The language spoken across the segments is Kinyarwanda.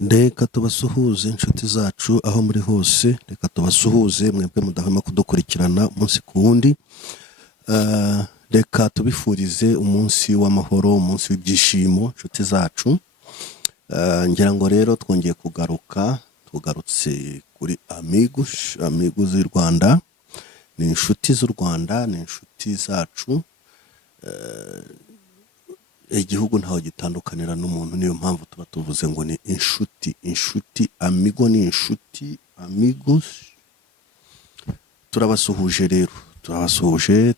Reka tubasuhuze inshuti zacu aho muri hose, reka tubasuhuze mwebwe mudahwema kudukurikirana umunsi ku wundi. Reka tubifurize umunsi w'amahoro, umunsi w'ibyishimo inshuti zacu. Ngira ngo rero twongeye tugarutse kuri Amigos z'u Rwanda. Ni inshuti z'u Rwanda, ni inshuti zacu. Igihugu ntaho gitandukanira n'umuntu, niyo mpamvu tuba tuvuze ngo ni inshuti. Amigo ni inshuti, Amigos. Turabasuhuje rero,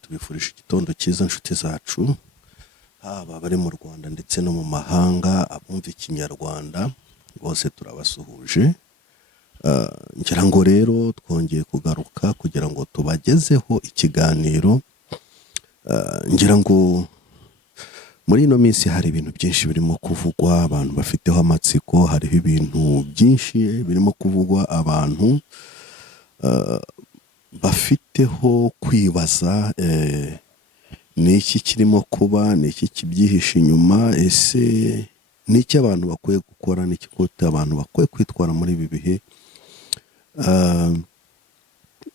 tubifurije igitondo cyiza inshuti zacu, haba bari mu Rwanda ndetse no mu mahanga, abumva ikinyarwanda bose turabasuhuje. Ngira ngo rero twongeye kugaruka kugira ngo tubagezeho ikiganiro. Ngira ngo muri ino minsi hari ibintu byinshi birimo kuvugwa, abantu bafiteho amatsiko, hariho ibintu byinshi birimo kuvugwa, abantu bafiteho kwibaza ni iki kirimo kuba, ni iki kibyihishe inyuma, ese ni iki abantu bakwiye gukora, ni iki abantu bakwiye kwitwara muri ibi bihe.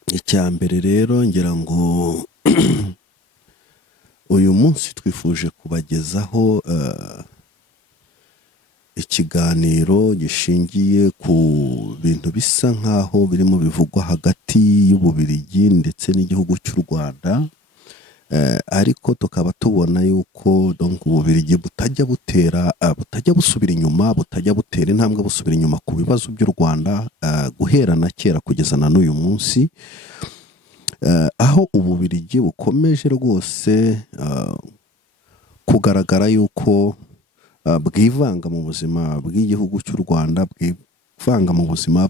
Icya mbere rero ngira ngo uyu munsi twifuje kubagezaho ikiganiro gishingiye ku bintu bisa nk'aho birimo bivugwa hagati y'Ububiligi ndetse n'igihugu cy'u Rwanda, ariko tukaba tubona yuko Ububiligi butajya busubira inyuma, butajya butera intambwe busubira inyuma ku bibazo by'u Rwanda, guhera na kera kugeza na n'uyu munsi. Aho Ububiligi bukomeje rwose kugaragara yuko bwivanga mu buzima bw'igihugu cy'u Rwanda, bwivanga mu buzima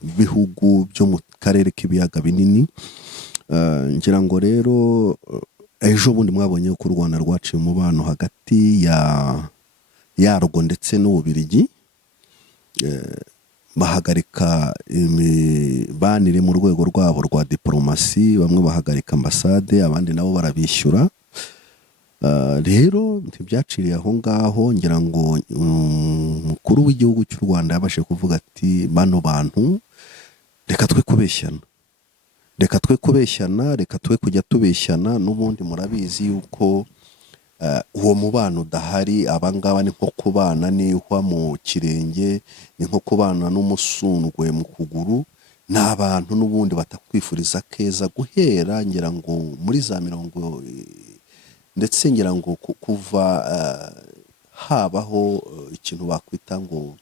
bihugu byo mu karere k'ibiyaga binini. Ngira ngo rero ejo bundi mwabonye ko u Rwanda rwaciye umubano hagati yarwo ndetse n'Ububiligi, bahagarika imibanire mu rwego rwabo rwa diplomasi, bamwe bahagarika ambasade, abandi nabo barabishyura. Rero ntibyaciriye aho ngaho, ngira ngo umukuru w'igihugu cy'u Rwanda yabashe kuvuga ati bano bantu reka twe kubeshyana, reka twe kujya tubeshyana, n'ubundi murabizi yuko uwo mubano udahari. Abangaba ni nko kubana n'ihwa mu kirenge, ni nko kubana n'umusundwe mu kuguru. Ni abantu n'ubundi batakwifuriza keza guhera ngira ngo muri za mirongo, ndetse ngira ngo kuva habaho ikintu bakwita ngo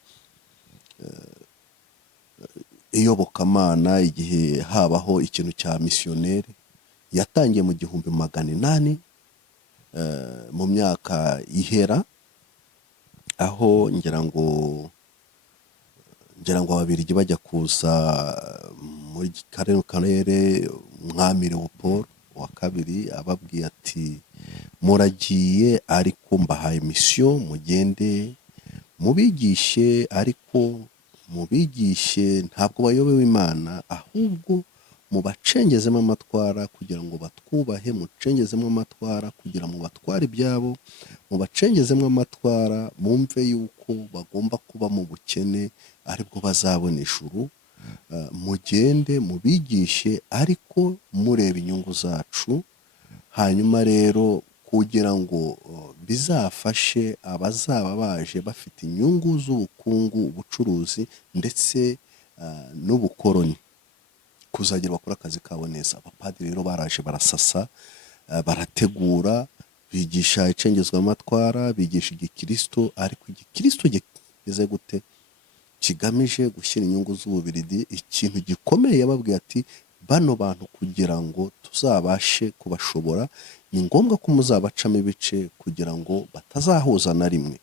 iyobokamana, igihe habaho ikintu cya misiyoneri yatangiye mu 1800 mu myaka ihera, aho ngira ngo Ababiligi bajya kuza muri karere, umwami Leopold wa kabiri ababwiye ati muragiye ariko mbahaye misiyo, mugende mubigishe, ariko mubigishe ntabwo bayobewe Imana, ahubwo mubacengezemo amatwara kugira ngo batwubahe, mucengezemo amatwara kugira ngo batware ibyabo, mubacengezemo amatwara bumve yuko bagomba kuba mu bukene aribwo bazabona ijuru. Mugende mubigishe ariko mureba inyungu zacu, hanyuma rero kugira ngo bizafashe abazaba baje bafite inyungu z'ubukungu, ubucuruzi ndetse n'ubukoroni, kuzagira bakora akazi kabo neza. Abapadiri rero baraje barasasa, barategura, bigisha icengezwamatwara, bigisha igikristo, ariko igikristo geze gute, kigamije gushyira inyungu z'Ububiligi. Ikintu gikomeye yababwiye ati bano bantu kugira ngo tuzabashe kubashobora, ni ngombwa ko muzabacamo ibice kugira ngo batazahuza na rimwe.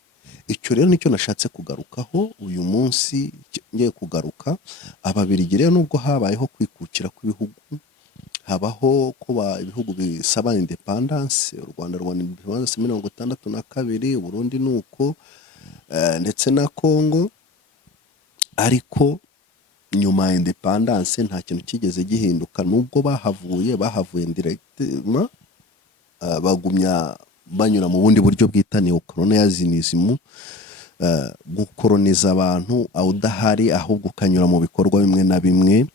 Icyo rero nicyo nashatse kugarukaho uyu munsi. Ngiye kugaruka Ababiligi rero, nubwo habayeho kwikukira kw'ibihugu, habaho kuba ibihugu bisaba independence, u Rwanda rwanda independence 62, Burundi nuko, ndetse na Congo, ariko nyuma ya independence nta kintu kigeze gihinduka. Nubwo bahavuye indirectement, bagumya banyura mu bundi buryo bwita neocolonialism, gukoroniza abantu udahari, ahubwo ukanyura mu bikorwa bimwe na bimwe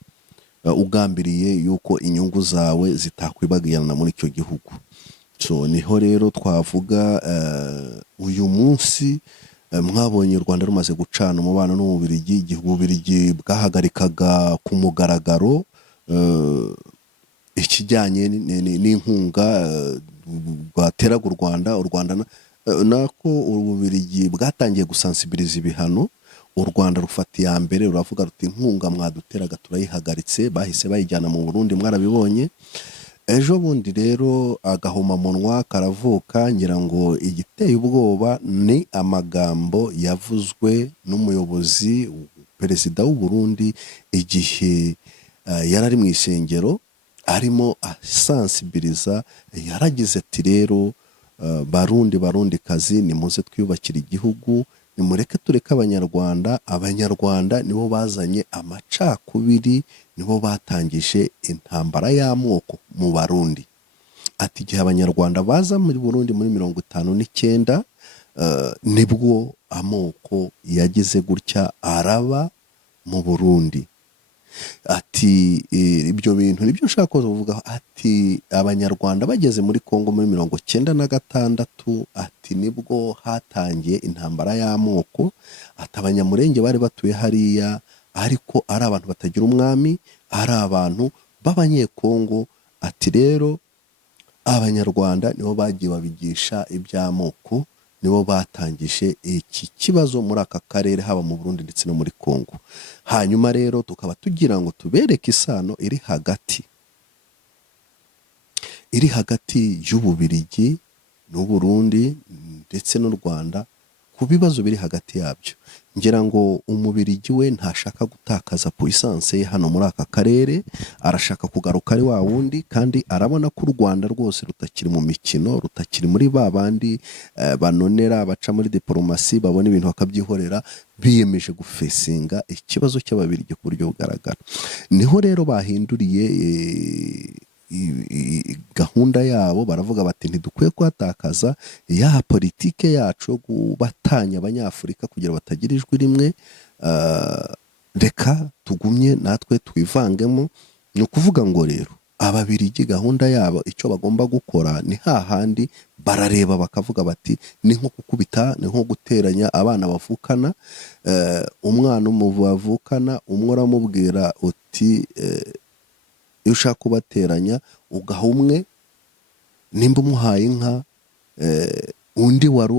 ugambiriye yuko inyungu zawe zitakwibagirana muri icyo gihugu. So niho rero twavuga uyu munsi mwabonye u Rwanda rumaze gucana umubano n'Ububiligi, igihe Ububiligi bwahagarikaga ku mugaragaro ikijyanye n'inkunga rwateraga u Rwanda nako Ububiligi bwatangiye gusansibiriza ibihano, u Rwanda rufata iya mbere ruravuga ruti inkunga mwaduteraga turayihagaritse, bahise bayijyana mu Burundi mwarabibonye. Ejo bundi rero agahomamunwa karavuka, ngira ngo igiteye ubwoba ni amagambo yavuzwe n'umuyobozi perezida w'u Burundi igihe yari ari mu isengero arimo asansibiriza, yaragize ati rero barundi kazi nimuze twiyubakira igihugu, nimureke tureke abanyarwanda nibo bazanye amacakubiri, nibo batangije intambara y'amoko mu Barundi. Ati igihe abanyarwanda baza muri Burundi muri 59 nibwo amoko yagize gutya araba mu Burundi. Ati ibyo bintu nibyo ushaka kuvuga. Ati abanyarwanda bageze muri Kongo muri 96, ati nibwo hatangiye intambara y'amoko. Ati abanyamurenge bari batuye hariya ariko ari abantu batagira umwami, ari abantu b'abanyekongo. Ati rero abanyarwanda nibo bagiye babigisha iby'amoko, nibo batangije iki kibazo muri aka karere, haba mu Burundi ndetse no muri Kongo. Hanyuma rero tukaba tugira ngo tubereke isano iri hagati y'Ububiligi n'u Burundi ndetse n'u Rwanda ku bibazo biri hagati yabyo. Ngira ngo Umubiligi we ntashaka gutakaza puissance ye hano muri aka karere, arashaka kugaruka ari wa wundi, kandi arabona ko u Rwanda rwose rutakiri mu mikino, rutakiri muri babandi banonera baca muri diplomasi, babona ibintu bakabyihorera, biyemeje gufesinga ikibazo cy'Ababiligi ku buryo bugaragara. Niho rero bahinduriye gahunda yabo, baravuga bati ntidukwiye kuhatakaza ya politike yacu yo kubatanya abanyafurika kugira batagira ijwi rimwe, reka tugumye natwe twivangemo. Ni ukuvuga ngo rero Ababiligi gahunda yabo icyo bagomba gukora ni hahandi barareba bakavuga bati ni nko gukubita, ni nko guteranya abana bavukana. Umwana bavukana umwe uramubwira uti iyo ushaka kubateranya ugaha umwe, nimba umuhaye inka undi wari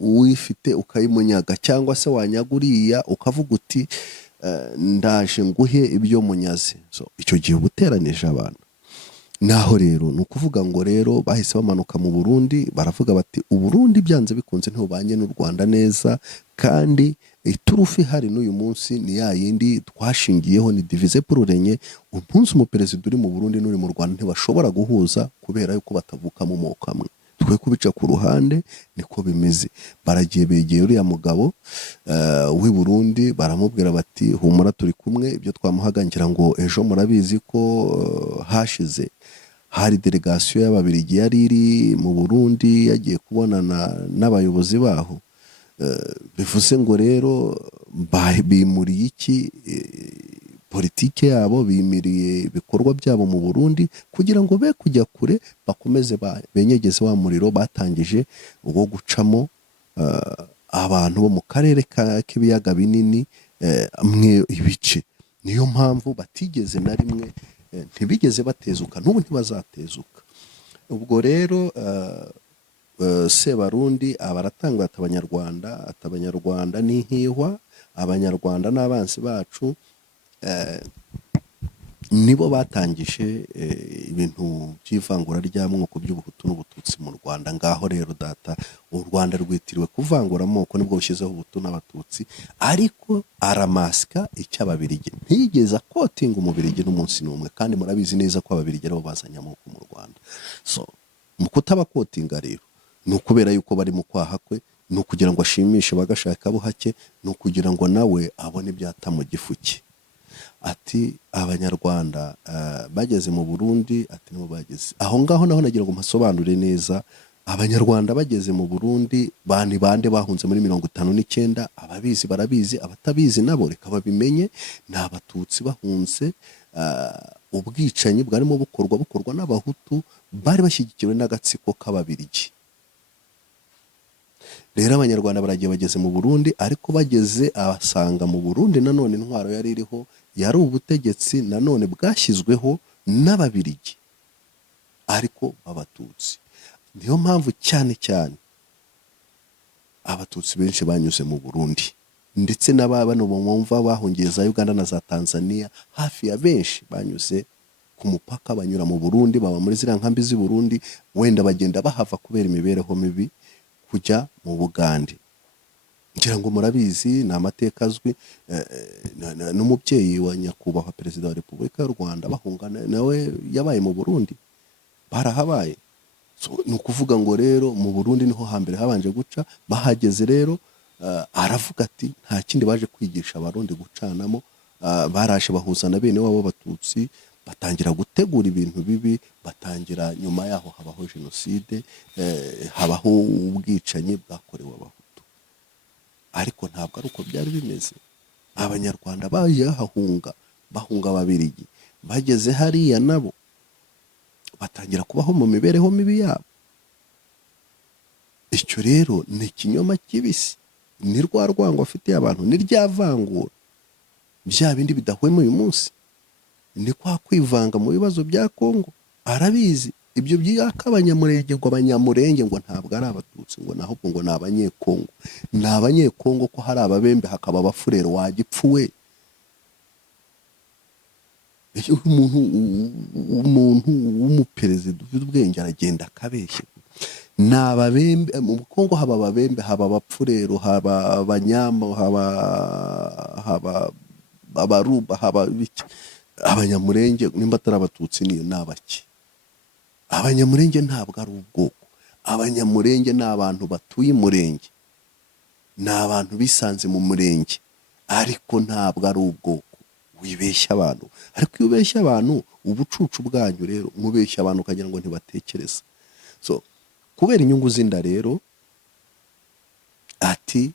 uwifite ukayimunyaga, cyangwa se wanyaguriya ukavuga uti ndaje nguhe ibyo munyaze. So icyo gihe ubuteranije abantu. Naho rero ni ukuvuga ngo rero bahise bamanuka mu Burundi, baravuga bati Uburundi byanze bikunze ntibubanye n'u Rwanda neza, kandi iturufu ihari n'uyu munsi ni ya yindi twashingiyeho, ni divize pour régner. Umunsi umuperezida uri mu Burundi n'uri mu Rwanda ntibashobora guhuza kubera yuko batavuka mu moko amwe. Twe kubica ku ruhande niko bimeze. Baragiye begeye uriya mugabo w'i Burundi, baramubwira bati humura turi kumwe, ibyo twamuhaga. Ngira ngo ejo murabizi ko hashize hari delegation y'Ababiligi yari iri mu Burundi yagiye kubonana n'abayobozi baho. Bivuze ngo rero bimuriye iki politike yabo, bimiriye ibikorwa byabo mu Burundi kugira ngo be kujya kure, bakomeze benyegeze wa muriro batangije wo gucamo abantu bo mu karere k'ibiyaga binini mwe ibice. Niyo mpamvu batigeze na rimwe, ntibigeze batezuka, n'ubu ntibazatezuka. Ubwo rero Sebarundi abaratanga ati abanyarwanda ni nkihwa, abanyarwanda n'abansi bacu, nibo batangije ibintu by'ivangura ry'amoko by'ubuhutu n'ubututsi mu Rwanda. Ngaho rero data, u Rwanda rwitiriwe kuvangura amoko, nibwo bushyizeho ubuhutu n'abatutsi, ariko aramasika icy'Ababiligi. Ntiyigeze akotinga Umubiligi n'umunsi n'umwe, kandi murabizi neza ko Ababiligi aribo bazanye amoko mu Rwanda. So mu kutabakotinga rero ni ukubera yuko bari mu kwaha kwe, ni ukugira ngo ashimishe bagashaka buhake, ni ukugira ngo nawe abone ibyata mu gifu cye. Ati abanyarwanda bageze mu Burundi, ati nibo bageze aho ngaho. Naho nagira ngo mpasobanure neza abanyarwanda bageze mu Burundi bani bande bahunze muri 59, ababizi barabizi, abatabizi nabo reka babimenye. Ni abatutsi bahunze ubwicanyi bwarimo bukorwa n'abahutu bari bashyigikiwe n'agatsiko k'ababirigi. Rero abanyarwanda baragiye bageze mu Burundi, ariko bageze abasanga mu Burundi nanone intwaro yari iriho yari ubutegetsi nanone bwashyizweho n'ababirigi ariko abatutsi. Niyo mpamvu cyane cyane abatutsi benshi banyuze mu Burundi, ndetse n'abano bumva bahungiye za Uganda na za Tanzania, hafi ya benshi banyuze ku mupaka banyura mu Burundi, baba muri ziriya nkambi z'i Burundi, wenda bagenda bahava kubera imibereho mibi kujya mu Bugande. Ngira ngo murabizi, ni amateka azwi, n'umubyeyi wa nyakubahwa perezida wa Repubulika y'u Rwanda bahungana nawe yabaye mu Burundi, barahabaye. Ni ukuvuga ngo rero mu Burundi niho hambere habanje guca. Bahageze rero aravuga ati nta kindi baje kwigisha abarundi gucanamo. Barashe bahuza na bene wabo Batutsi, batangira gutegura ibintu bibi, batangira nyuma yaho habaho jenoside, habaho ubwicanyi bwakorewe abahutu. Ariko ntabwo ari uko byari bimeze. Abanyarwanda baje bahunga ababirigi, bageze hariya nabo batangira kubaho mu mibereho mibi yabo. Icyo rero ni ikinyoma kibisi, ni rwa rwango afitiye abantu, ni rya vangura, bya bindi bidahwema uyu munsi, ni kwa kwivanga mu bibazo bya Kongo. Arabizi ibyo byaka abanyamurenge, ngo abanyamurenge ngo ntabwo ari abatutsi, ngo nahubwo ngo ni abanyekongo. Ni abanyekongo ko hari ababembe hakaba abafurero, wagipfuwe. Umuntu w'umuperezida ufite ubwenge aragenda akabeshya. Ni ababembe mu Kongo, haba ababembe, haba abapfurero, haba abanyama, haba abaruba, haba abanyamurenge. Nimba atari abatutsi ni abaki? Abanyamurenge ntabwo ari ubwoko. Abanyamurenge ni abantu batuye umurenge, ni abantu bisanze mu murenge, ariko ntabwo ari ubwoko. Wibeshya abantu. Ariko iyo ubeshya abantu, ubucucu bwanyu rero mubeshya abantu ukagira ngo ntibatekereza. So kubera inyungu z'inda rero, ati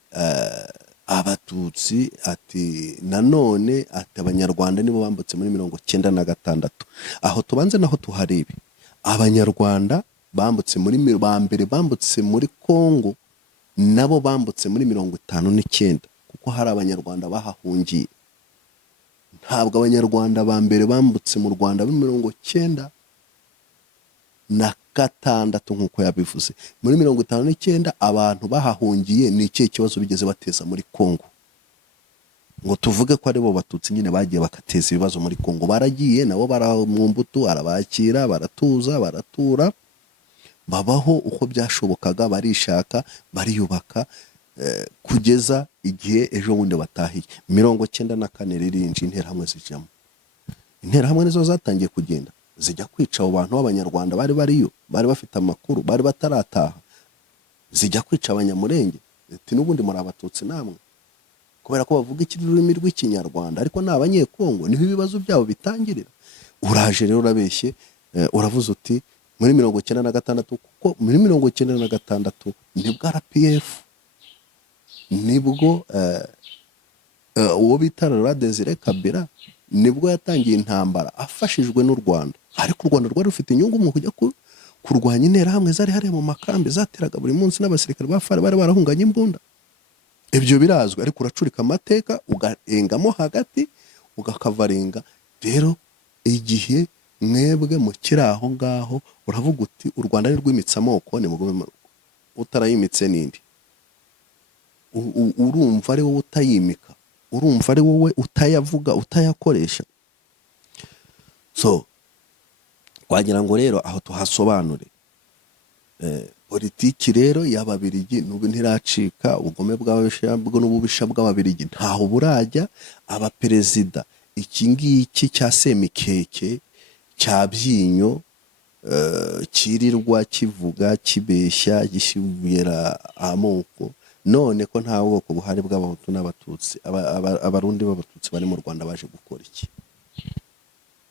abatutsi, ati nanone, ati abanyarwanda nibo bambutse muri 96. Aho tubanze naho tuharebe. Abanyarwanda bambutse muri bambere bambutse muri Kongo, nabo bambutse muri 59, kuko hari abanyarwanda bahahungiye. Ntabwo abanyarwanda ba mbere bambutse mu Rwanda muri 96 nk'uko yabivuze. Muri 59 abantu bahahungiye, ni ikihe kibazo bigeze bateza muri Kongo ngo tuvuge ko ari bo batutsi nyine bagiye bakateza ibibazo muri Kongo? Baragiye nabo mu mbuto, arabakira, baratuza, baratura, babaho uko byashobokaga, barishaka, bariyubaka, kugeza igihe ejo bundi batahiye. 94 ririnji interahamwe zijamo. Interahamwe nizo zatangiye kugenda zijya kwica abo bantu b'abanyarwanda bari bariyo, bari bafite amakuru, bari batarataha, zijya kwica abanyamurenge. Ati n'ubundi muri abatutsi namwe, kubera ko bavuga ururimi rw'ikinyarwanda, ariko ni abanyekongo, niho ibibazo byabo bitangirira. Uraje rero urabeshye, uravuze uti muri 96, kuko muri 96 nibwo RPF, nibwo uwo bita Laurent Désiré Kabila nibwo yatangiye intambara afashijwe n'u Rwanda. Ariko u Rwanda rwari rufite inyungu mu kujya kurwanya interahamwe zari hariya mu makambi, zateraga buri munsi n'abasirikare ba FARC bari barahunganye imbunda. Ibyo birazwi, ariko uracurika amateka ugahengamo hagati ugakavarenga. Rero igihe mwebwe mukiri aho ngaho uravuga uti u Rwanda ni rwimitse amoko, ni mugume utarayimitse nindi. Urumva ari wowe utayimika, urumva ari wowe utayavuga, utayakoresha. So wagira ngo rero aho tuhasobanure, politiki rero y'ababirigi n'ubu ntiracika. Ubugome n'ububisha bw'ababirigi ntaho burajya. Abaperezida iki ngiki cya Semikeke, cya Byinyo, kirirwa kivuga, kibeshya, gishibura amoko, none ko nta bwoko buhari bw'abahutu n'abatutsi. Abarundi b'abatutsi bari mu Rwanda baje gukora iki?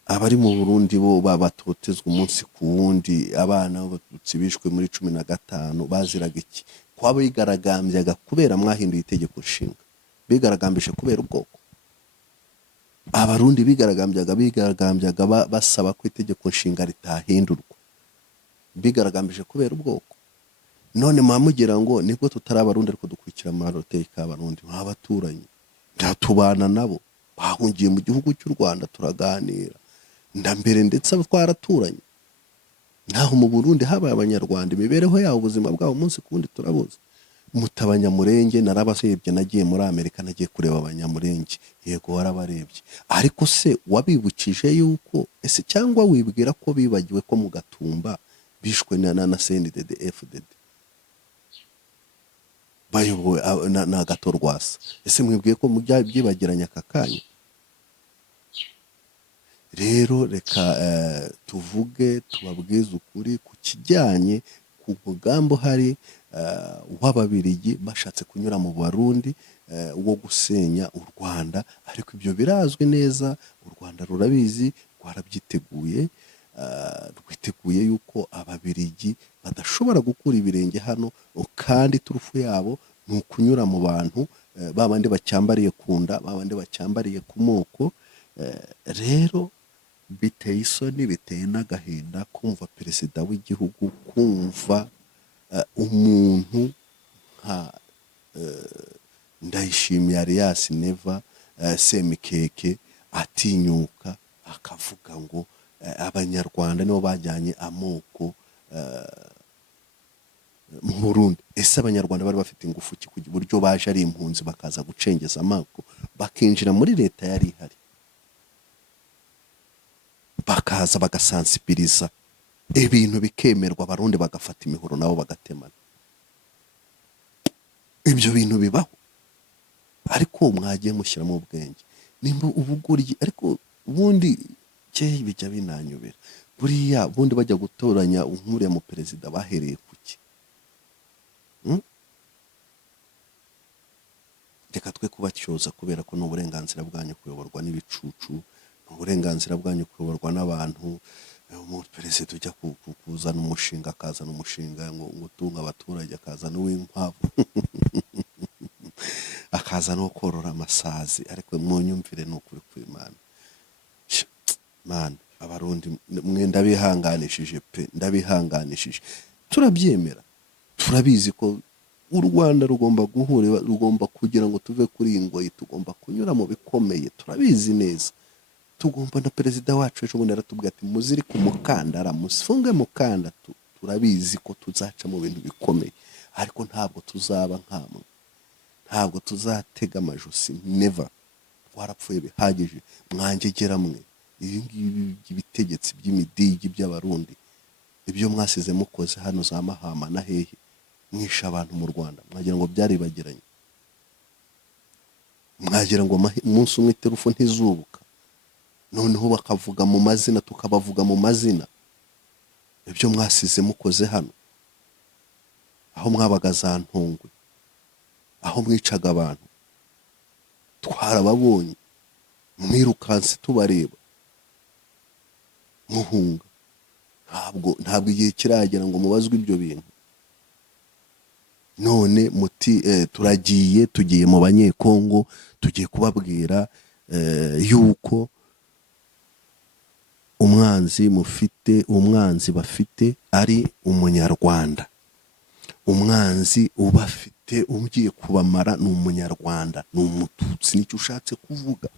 abari mu Burundi bo batotezwa umunsi ku wundi, abana b'abatutsi bishwe muri 15 baziraga iki? Kwaba bigaragambyaga kubera mwahinduye itegeko nshinga, bigaragambije kubera ubwoko. Abarundi bigaragambyaga basaba ko itegeko nshinga ritahindurwa, bigaragambije kubera ubwoko. None mugira ngo nibwo tutari abarundi ariko dukurikira amaroteka y'abarundi, nk'abaturanyi ndatubana nabo, bahungiye mu gihugu cy'u Rwanda, turaganira ndambere ndetse twaraturanye. Naho mu Burundi habaye abanyarwanda, imibereho yabo, ubuzima bwabo umunsi ku wundi turabuze. Mutabanyamurenge narabasebye, nagiye muri Amerika, nagiye kureba abanyamurenge, yego warabarebye, ariko se wabibukije yuko ese cyangwa wibwira ko bibagiwe ko mu Gatumba bishwe na CNDD FDD bayobowe na Gatorwasa? Ese mwibwiye ko byibagiranye aka kanya? Rero reka tuvuge, tubabwize ukuri ku kijyanye ku mugambi uhari w'Ababiligi bashatse kunyura mu Barundi wo gusenya u Rwanda, ariko ibyo birazwi neza, u Rwanda rurabizi, rwarabyiteguye, rwiteguye yuko Ababiligi badashobora gukura ibirenge hano, kandi turufu yabo ni ukunyura mu bantu babandi bacyambariye ku nda, babandi bacyambariye ku moko. Rero biteye isoni, biteye n'agahinda kumva perezida w'igihugu, kumva umuntu nka Ndayishimiye Alias Neva Semikeke atinyuka akavuga ngo abanyarwanda nibo bajyanye amoko mu Burundi. Ese abanyarwanda bari bafite ingufu ki ku buryo baje ari impunzi bakaza gucengeza amoko, bakinjira muri leta yari ihari, bakaza bagasansibiriza ibintu bikemerwa, Abarundi bagafata imihoro nabo bagatemana? Ibyo bintu bibaho? Ariko mwagiye mushyiramo ubwenge, nimba ubugoryi. Ariko ubundi cye bijya binanyobera, buriya bundi bajya gutoranya nkuriya mu perezida bahereye kuki? Reka twe kubatyoza, kubera ko n'uburenganzira bwanyu kuyoborwa n'ibicucu, uburenganzira bwanyu kuyoborwa n'abantu. Perezida ujya kuzana umushinga, akazana umushinga ngo utunga abaturage, akazana uw'inkwavu akazana wo korora amasazi. Ariko mwunyumvire ni ukuri kw'Imana, Mana, Abarundi mwe ndabihanganishije pe, ndabihanganishije. Turabyemera, turabizi ko u Rwanda rugomba guhura, rugomba kugira ngo tuve kuri iyi ngoyi, tugomba kunyura mu bikomeye, turabizi neza. Tugomba na perezida wacu ejo bundi aratubwira ati muziri ku mukandara, mufunge mukanda. Turabizi ko tuzaca mu bintu bikomeye, ariko ntabwo tuzaba nkamwe, ntabwo tuzatega amajosi, never. Twarapfuye bihagije, mwangegera mwe. Ibi ngibi by'ibitegetsi by'imidigi by'Abarundi, ibyo mwasize mukoze hano za Mahama na hehe, mwisha abantu mu Rwanda, mwagira ngo byaribagiranye? Mwagira ngo umunsi umwe iterufu ntizubuka? Noneho bakavuga mu mazina, tukabavuga mu mazina. Ibyo mwasize mukoze hano, aho mwabaga za Ntongwe, aho mwicaga abantu, twarababonye, mwirukanse tubareba muhunga. Ntabwo igihe kiragera ngo mubazwe ibyo bintu. None muti turagiye, tugiye mu Banyekongo, tugiye kubabwira yuko umwanzi bafite ari umunyarwanda. Umwanzi ubafite ugiye kubamara ni umunyarwanda, ni umututsi. Nicyo ushatse kuvuga?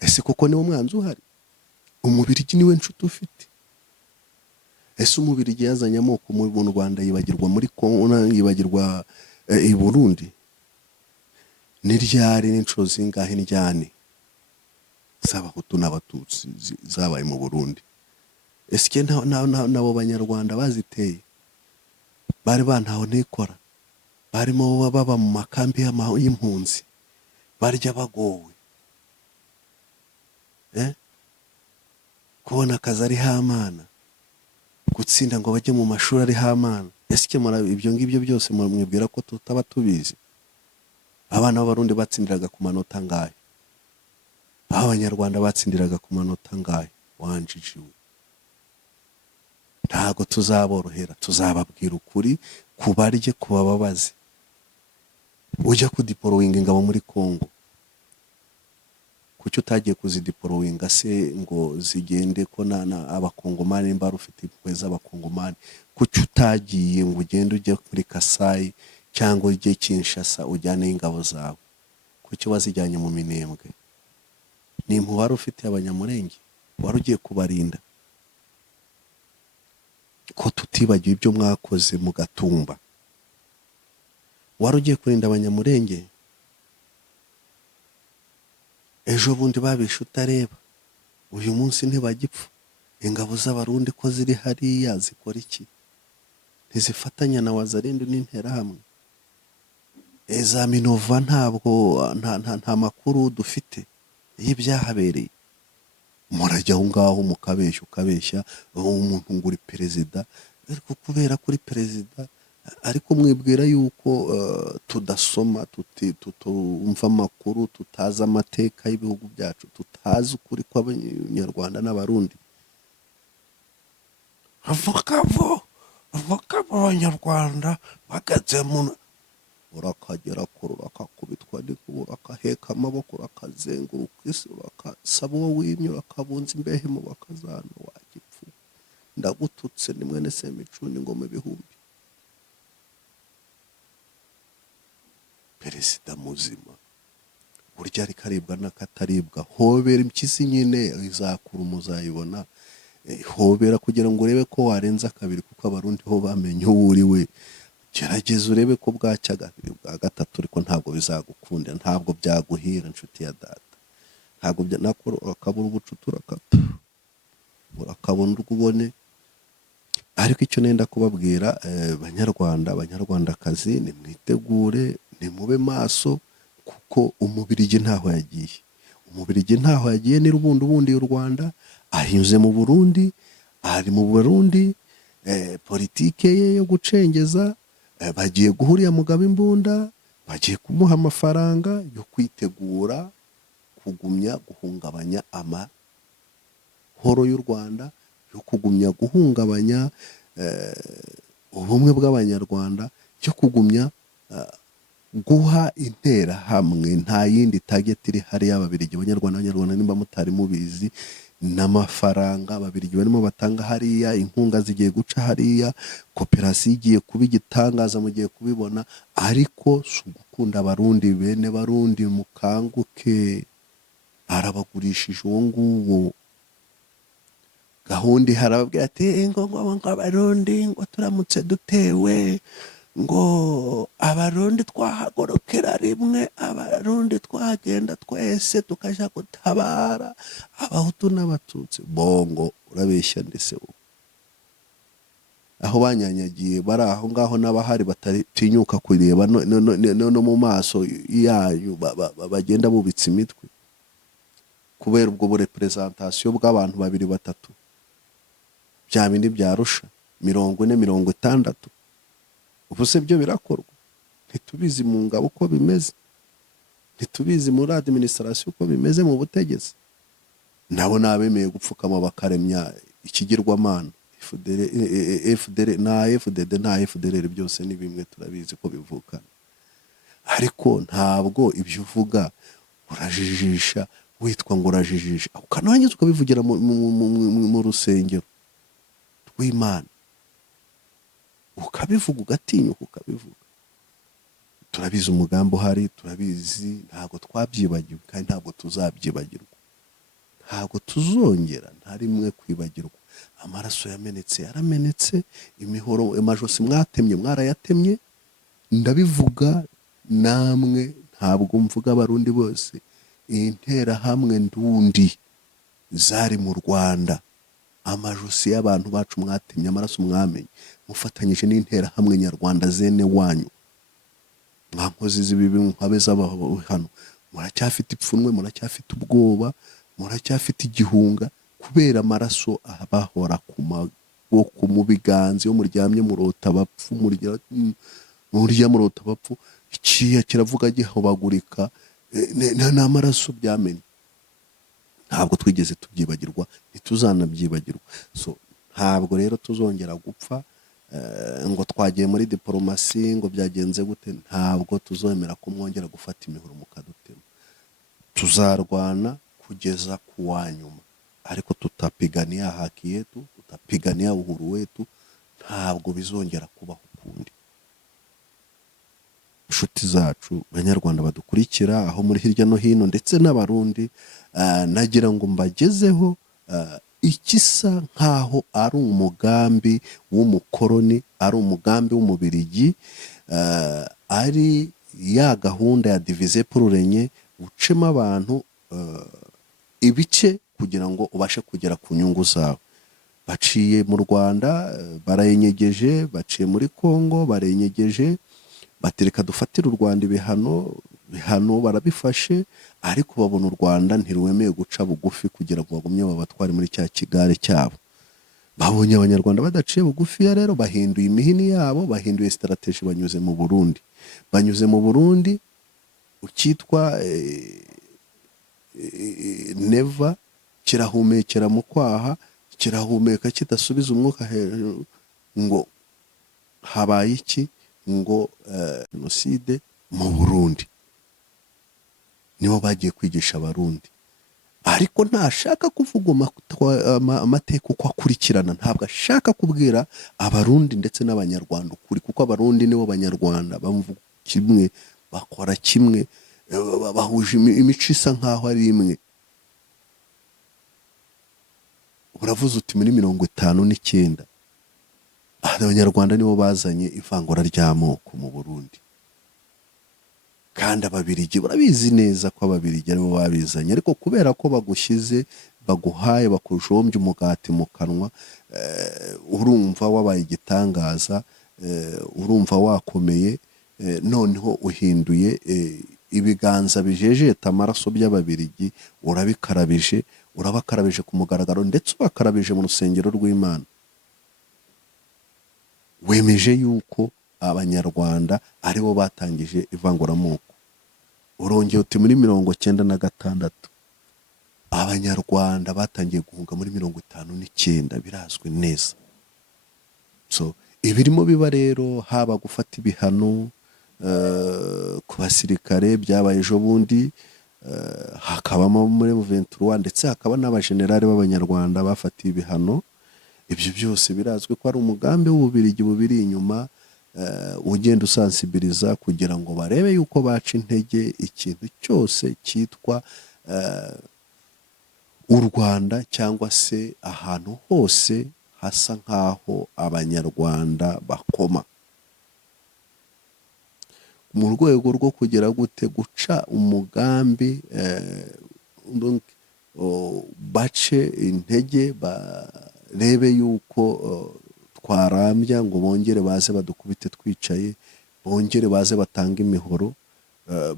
Ese koko niwo mwanzi uhari? Umubirigi niwe nshuti ufite? Ese umubirigi yazanye amoko mu Rwanda yibagirwa muri Kongo, yibagirwa i Burundi? Ni ryari n'inshuro zingahe njyane z'Abahutu n'Abatutsi zabaye mu Burundi? Ese nabo banyarwanda baziteye bari bantaho nikora, barimo baba mu makambi y'impunzi, barya bagowe, kubona akazi ari hamana, gutsinda ngo bajye mu mashuri ari hamana. Ese ibyo ngibyo byose mwibwira ko tutaba tubizi? Abana b'Abarundi batsindiraga ku manota ngahe? aho abanyarwanda batsindiraga ku manota ngahe wanjijiwe. Ntago tuzaborohera, tuzababwira ukuri, kubarye kubababaze. Ujya kudiporowinga ingabo muri Kongo, kuki utagiye kuzidiporowinga se ngo zigende ko abakongomani nimba ufite impuhwe z'abakongomani, kuki utagiye ngo ugende ujye muri Kasayi cyangwa ujye Kinshasa ujyane ingabo zawe? Kuki wazijyanye mu Minembwe? Ni impuhwe wari ufite abanyamurenge, wari ugiye kubarinda? Ko tutibagiwe ibyo mwakoze mu Gatumba, wari ugiye kurinda abanyamurenge? Ejo bundi babishe utareba, uyu munsi ntibagipfa. Ingabo z'abarundi ko ziri hariya zikora iki? Ntizifatanya na Wazalendo n'Interahamwe? Za Minova ntabwo nta makuru dufite y'ibyahabereye. Murajya aho ngaho ukabeshya umuntu ngo uri perezida, ariko kubera kuri perezida ariko mwibwira yuko tudasoma, tutumva amakuru, tutazi amateka y'ibihugu byacu, tutazi ukuri kw'abanyarwanda n'abarundi. avuga abanyarwanda bagaze mu urakagera kure urakakubitwa n'inkuba, urakaheka amaboko, urakazenguruka isi, urakasaba uwo wimye, urakabunza imbehe mu bakazana, wagipfu ndagututse ni mwene Semicuni ngo mu bihumbi. Perezida muzima burya ariko aribwa n'akataribwa. Hobera impyisi nyine izakura muzayibona, hobera kugira ngo urebe ko warenza kabiri, kuko abarundi ho bamenye uwo uri we. Gerageza urebe ko bwacya kabiri bwa gatatu, ariko ntabwo bizagukunda, ntabwo byaguhira inshuti ya data. Ntabwo urakabura ubucuti, urakabona urwubone. Ariko icyo nenda kubabwira banyarwandakazi, nimwitegure, nimube maso, kuko umubirigi ntaho yagiye. Umubirigi ntaho yagiye, ni rubundi y'u Rwanda, ahinyuze mu Burundi, ari mu Burundi, politike ye yo gucengeza, bagiye guhurira Mugabe imbunda, bagiye kumuha amafaranga yo kwitegura kugumya guhungabanya amahoro y'u Rwanda, yo kugumya guhungabanya ubumwe bw'abanyarwanda, yo kugumya guha Interahamwe. Nta yindi target iri hariya. Ababiligi abanyarwanda nimba mutari mubizi, n'amafaranga ababiligi barimo batanga hariya, inkunga zigiye guca hariya, koperasiyo igiye kuba igitangaza, mugiye kubibona. Ariko si ugukunda abarundi, bene barundi mukanguke, arabagurishije uwo nguwo. Gahunda harababwira ati ngo abarundi ngo turamutse dutewe, ngo abarundi twahagorokera rimwe, abarundi twagenda twese tukajya gutabara abahutu n'abatutsi. Bongo urabeshya ndetse aho banyanyagiye bari aho ngaho, n'abahari batatinyuka kureba no mu maso yanyu, bagenda bubitse imitwe kubera ubwo burepresentation bw'abantu 2-3. Bya bindi byarusha 40-60. Ubuse byo birakorwa? Ntitubizi mu ngabo uko bimeze, ntitubizi muri administration uko bimeze, mu butegetsi. Nabo nabemeye gupfukama bakaremya ikigirwamana. FDR na FDR byose ni bimwe, turabizi ko bivukana. Ariko ntabwo ibyo uvuga urajijisha, witwa ngo urajijisha, ukanangiza ukabivugira mu rusengero rw'Imana, ukabivuga ugatinyuka ukabivuga. Turabizi umugambi uhari, turabizi, ntabwo twabyibagiwe kandi ntabwo tuzabyibagirwa, ntabwo tuzongera nta rimwe kwibagirwa. Amaraso yamenetse yaramenetse, imihoro amajosi mwatemye mwarayatemye. Ndabivuga namwe, ntabwo mvuga abarundi bose. Interahamwe ndundi zari mu Rwanda, amajosi y'abantu bacu mwatemye, amaraso mwamenye, mufatanyije n'Interahamwe nyarwanda zene wanyu. Mwankozi z'ibibi nkabe z'abaho hano, muracyafite ipfunwe, muracyafite ubwoba, muracyafite igihunga, kubera amaraso abahora ku maboko, mu biganza. Iyo muryamye murota bapfu, murya murota bapfu, ikiya kiravuga gihobagurika, n'amaraso byamenye. ntabwo twigeze tubyibagirwa, ntituzanabyibagirwa. So ntabwo rero tuzongera gupfa ngo twagiye muri diporomasi ngo byagenze gute, ntabwo tuzemera ko mwongera gufata imihoro mukadutema. Tuzarwana kugeza ku wa nyuma, ariko tutapigania haki yetu, tutapigania uhuru wetu, ntabwo bizongera kubaho ukundi. Inshuti zacu banyarwanda badukurikira aho muri hirya no hino ndetse n'abarundi, nagira ngo mbagezeho ikisa nkaho ari umugambi w'umukoroni, ari umugambi w'umubirigi, ari ya gahunda ya divize pour régner, ucemo abantu ibice kugira ngo ubashe kugera ku nyungu zawe. Baciye mu Rwanda barayenyegeje, baciye muri Kongo barenyegeje, batereka dufatira u Rwanda ibihano barabifashe, ariko babona u Rwanda ntirwemeye guca bugufi kugira ngo bagumye babatware muri cya kigare cyabo. Babonye abanyarwanda badaciye bugufi, rero bahinduye imihini yabo, bahinduye strategy, banyuze mu Burundi. Banyuze mu Burundi ukitwa neva kirahumekera mu kwaha, kirahumeka kidasubiza umwuka hejuru, ngo habaye iki? Ngo jenoside mu Burundi. Nibo bagiye kwigisha abarundi, ariko ntashaka kuvuga amateka uko akurikirana, ntabwo ashaka kubwira abarundi ndetse n'abanyarwanda ukuri, kuko abarundi nibo banyarwanda bamvuga kimwe, bakora kimwe, bahuje imico isa nkaho ari imwe. Uravuze uti muri 59 abanyarwanda nibo bazanye ivangura ry'amoko mu Burundi, kandi ababirigi barabizi neza ko ababirigi aribo babizanye, ariko kubera ko bagushyize, baguhaye, bakujombye umugati mu kanwa, urumva wabaye igitangaza, urumva wakomeye, noneho uhinduye ibiganza bijejeta amaraso by'ababirigi, urabakarabije ku mugaragaro, ndetse ubakarabije mu rusengero rw'Imana. Wemeje yuko abanyarwanda aribo batangije ivanguramoko. Urongeye uti muri 96 abanyarwanda batangiye guhunga muri 59, birazwi neza. So ibirimo biba rero, haba gufata ibihano ku basirikare byabaye ejo bundi, hakabamo muri 23, ndetse hakaba n'abajenerali b'abanyarwanda bafatiye ibihano. Ibyo byose birazwi ko ari umugambi w'ububirigi bubiri inyuma, ugenda usansibiriza kugira ngo barebe yuko baca intege ikintu cyose cyitwa u Rwanda, cyangwa se ahantu hose hasa nkaho abanyarwanda bakoma, mu rwego rwo kugera gute guca umugambi, bace intege, barebe yuko twarambya, ngo bongere baze badukubite twicaye, bongere baze batanga imihoro,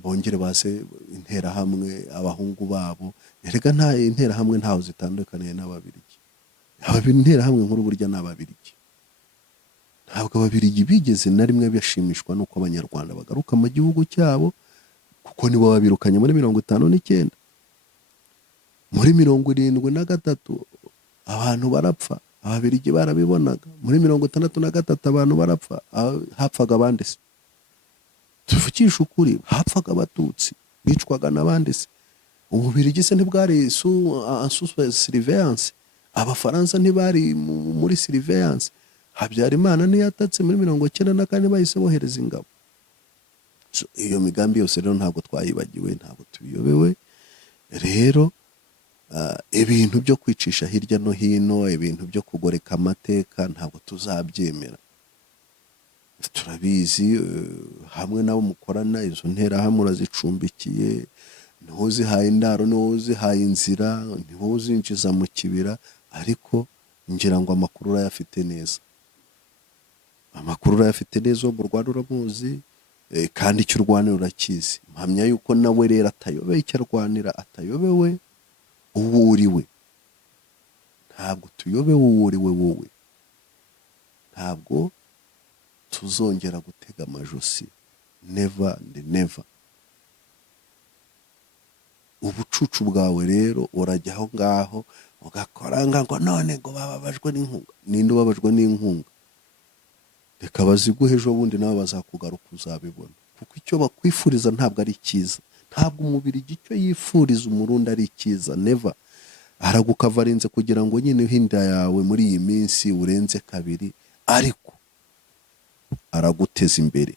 bongere baze interahamwe, abahungu babo. Erega nta interahamwe ntaho zitandukaniye n'ababirigi. Interahamwe nkuru burya n'ababirigi. Ntabwo ababirigi bigeze na rimwe bashimishwa nuko abanyarwanda bagaruka mu gihugu cyabo, kuko nibo babirukanye muri 59. Muri 73 abantu barapfa, ababirigi barabibonaga. Muri 63 abantu barapfa, hapfaga abandi se? Tuvukisha ukuri, hapfaga abatutsi, bicwaga n'abandi se? Ububirigi se ntibwari sous surveillance? Abafaransa ntibari muri surveillance? Habyarimana niyatatse muri 94 bahise bohereza ingabo. So iyo migambi yose rero ntabwo twayibagiwe, ntabwo tubiyobewe. Rero ibintu byo kwicisha hirya no hino, ibintu byo kugoreka amateka, ntabwo tuzabyemera. Turabizi, hamwe nabo mukorana, izo nterahamwe urazicumbikiye, niho zihaye indaro, niho zihaye inzira, niho zinjiza mu kibira, ariko ngira ngo amakuru urayafite neza. Amakuru urayafite neza, mu Rwanda uramuzi, kandi icyo urwanira urakizi. Mpamya yuko nawe rero atayobeye icyo arwanira, atayobewe uwo uriwe. Ntabwo tuyobewe uwo uriwe wowe. Ntabwo tuzongera gutega amajosi, never and never. ubucucu bwawe rero urajya aho ngaho ugakoranga ngo none ngo bababajwe n'inkunga. Ninde ubabajwe n'inkunga? Reka baziguhe ejo bundi nawe bazakugaruka uzabibona, kuko icyo bakwifuriza ntabwo ari cyiza. Ntabwo umubiri icyo yifuriza umurundi ari cyiza, never. Aragukavarinze kugira ngo nyine hinda yawe muri iyi minsi urenze kabiri, ariko araguteza imbere,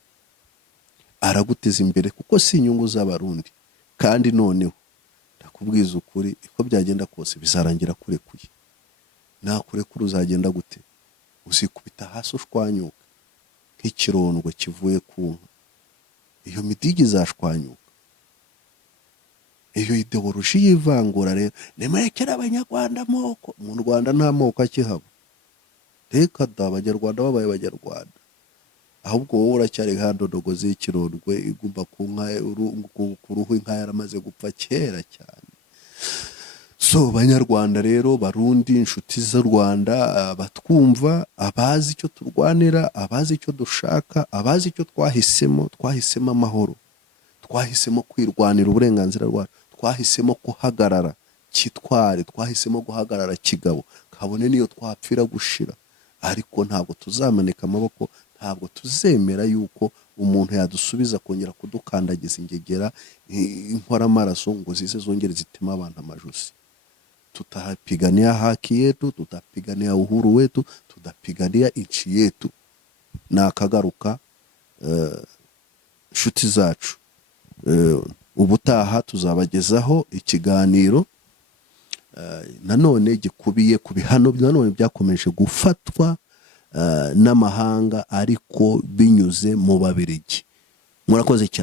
araguteza imbere kuko si inyungu z'abarundi. Kandi noneho ndakubwiza ukuri, iko byagenda kose bizarangira kurekuye. Nakurekura uzagenda gute? Uzikubita hasi ushwanyuka nk'ikirondwe kivuye ku nka. Iyo midigi izashwanyuka. Iyo ideoloji y'ivangura rero, nimurekere abanyarwanda amoko. Mu Rwanda nta moko akihaba. Reka da, abanyarwanda babaye abanyarwanda. Ahubwo wowe uracyari nkandodogozi y'ikirondwe igumba ku nka, ku ruhu inka yaramaze gupfa kera cyane. So banyarwanda rero, barundi, inshuti z'u Rwanda, batwumva, abazi icyo turwanira, abazi icyo dushaka, abazi icyo twahisemo amahoro, twahisemo kwirwanira uburenganzira bwacu, twahisemo guhagarara kitware, twahisemo guhagarara kigabo, kabone niyo twapfira gushira. Ariko ntabwo tuzamanika amaboko, ntabwo tuzemera yuko umuntu yadusubiza kongera kudukandagiza ingegera, inkora amaraso ngo zize zongere zitema abantu amajosi. Tutapigania haki yetu, tutapigania uhuru wetu, tutapigania nchi yetu. Na akagaruka nshuti zacu, ubutaha tuzabagezaho ikiganiro nanone gikubiye ku bihano nanone byakomeje gufatwa n'amahanga ariko binyuze mu Babirigi. Murakoze cyane.